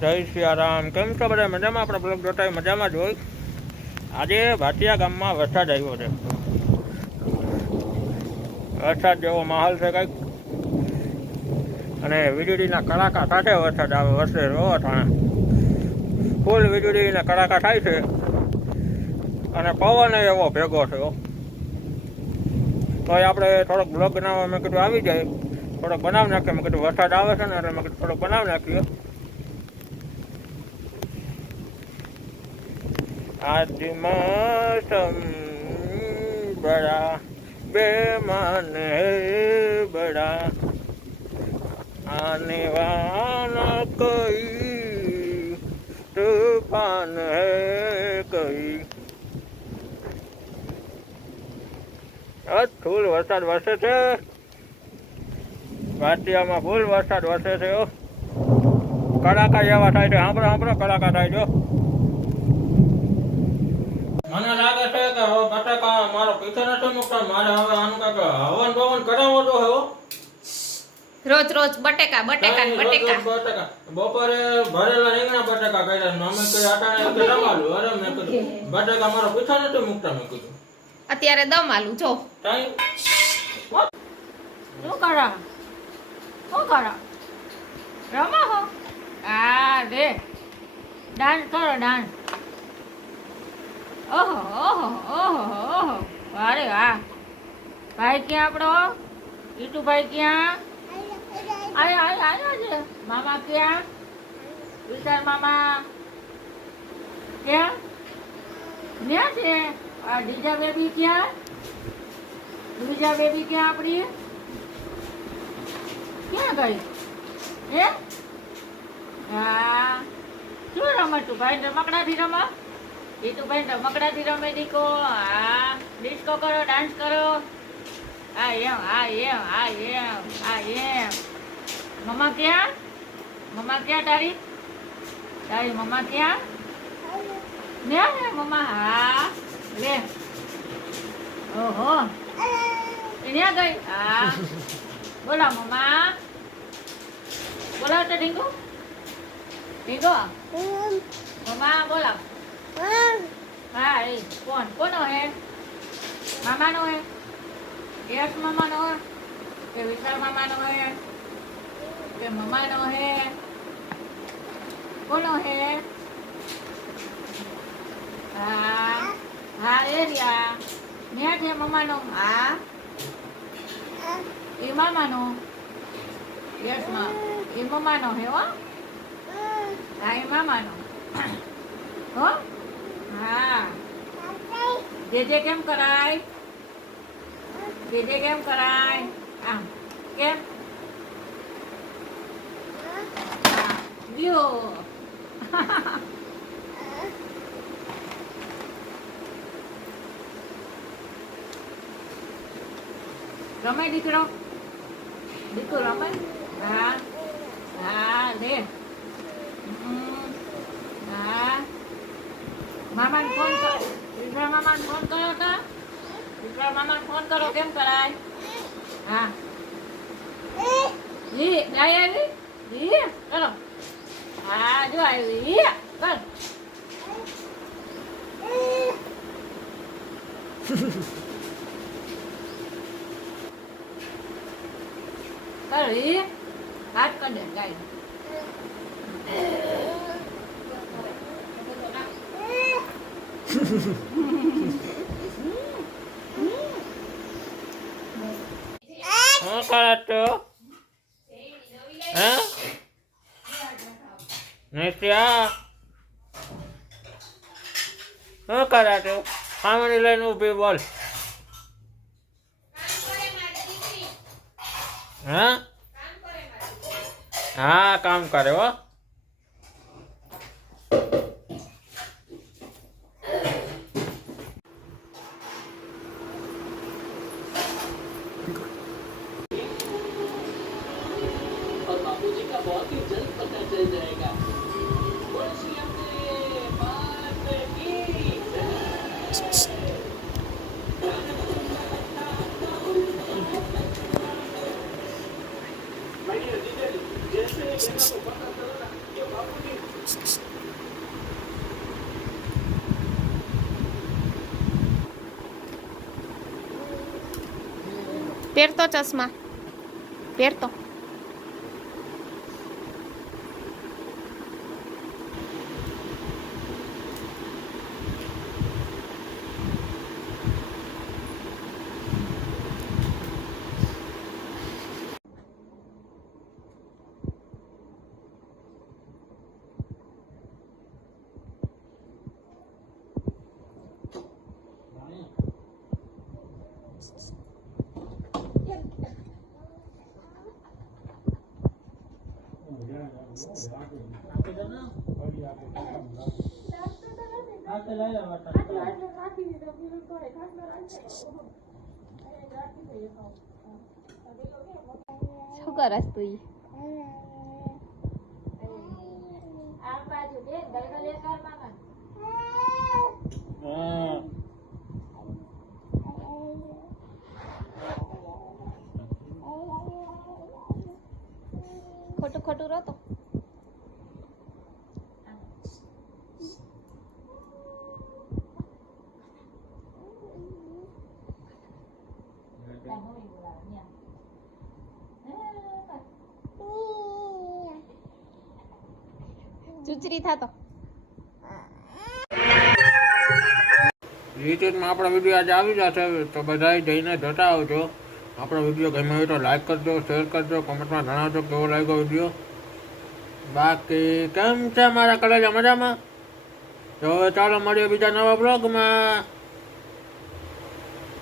જય સિયારામ. કેમ છો બધા? મજામાં? આપણે બ્લોગ જોતા મજામાં જ હોય. આજે ભાટિયા ગામમાં વરસાદ આવ્યો છે. વરસાદ જેવો માહોલ છે કંઈક, અને વીજળીના કડાકા સાથે વરસાદ આવે. વરસે રોવા થાણા ફૂલ વીજળીના કડાકા થાય છે, અને પવન એવો ભેગો છે. તો આપણે થોડોક બ્લોગ બનાવવા મેં કીધું આવી જાય, થોડોક બનાવી નાખીએ. મેં કીધું વરસાદ આવે છે ને એટલે મેં કીધું થોડોક બનાવી નાખીએ. आज मौसम बड़ा बेमान है, बड़ा आने वाला कोई तूफान है कोई. ફૂલ વરસાદ વરસે છે ભાટિયામાં, ફૂલ વરસાદ વરસે છે. કડાકા જેવા થાય છે. સાંભળો સાંભળો કડાકા થાય છે. મને લાગે છે કે હવે બટાકા મારો પીછો નથી મૂકતા. મારે હવે આનું કઈક હવન ભવન કરાવવો તો હે. રોજ રોજ બટેકા બટેકા બટેકા બટાકા બપોરે ભરેલા રીંગણા બટાકા કર્યા. અમે કઈ આટાને રમાલું. અરે મેં કીધું બટાકા મારો પીછો નથી મૂકતા. મેં કીધું અત્યારે દમ આલું જો. શું કરો? રમો હો? આ રે ડાન્સ કરો, ડાન્સ. ઓહો ઓહો ઓહો ઓહો, અરે વાહ. ભાઈ ક્યાં આપણો ઈટુભાઈ ક્યાં? આવ્યો છે. મામા ક્યાં? વિશાલ મામા ક્યાં? ક્યાં છે? આ ડીજા બેબી ક્યાં? બીજા બેબી ક્યાં આપણી? ક્યાં ગઈ? હે હા, શું રમતું ભાઈ? રમકડાથી રમા? એ તો ભાઈ રમકડાથી રમે દીકો. હા, ડિસ્કો કરો, ડાન્સ કરો. આ એમ મમ્મા ક્યાં? મમ્મા ક્યાં તારી મમ્મા ક્યાં? ને મમ્મા હા લે. ઓહો, ત્યાં ગઈ. હા બોલા મમ્મા, બોલાવ તો ઢીંગો મમ્મા બોલાવ. હા એ કોનો હે? મામાનો હે? યશ મામાનો હે કે વિશાલ મામાનો હે કે મમ્માનો હે? કોનો હે? હા હા એ રહ્યા ન્યા છે મમ્માનો. હા એ મામાનો. યશ માં એ મમ્માનો હે હો. હા એ મામાનો હો. હા જે કેમ કરાય? જે કેમ કરાય? આમ કેમ? ગયો. રમે દીકરો રમે. હા હા લે. હા મામાને ફોન કરો. વિક્રમ મામાને ફોન કરો તો. વિક્રમ મામાને ફોન કરો. કેમ કરાય? હા જી ગાય આવી. જી કરો. હા જો આવી. કર. કર ઈ હાથ કર દે ગાય. શું કરે તો? હે નિત્યા શું કરે તો? ખામણી લઈને ઊભી બોલ. હા હા કામ કરે હો. और बाबूजी का बहुत ही जल्द पता चल जाएगा. जैसे પહેરતો ચશ્મા પહેરતો. શું કરસ તું? આ બાજુ બે ગલગલ એક કર મામા. ખોટું ખોટું રોતો. ચૂચરી થાતો. યુટ્યુબમાં આપણો વિડીયો આજે આવી જશે તો બધાય જઈને જોતા આવજો. આપણો વિડીયો ગમે હોય તો લાઈક કરજો, શેર કરજો, કોમેન્ટમાં જણાવજો કેવો લાગ્યો વિડીયો. બાકી કેમ છે મારા કલેજા? મજામાં? તો હવે ચાલો મળીએ બીજા નવા બ્લોગમાં.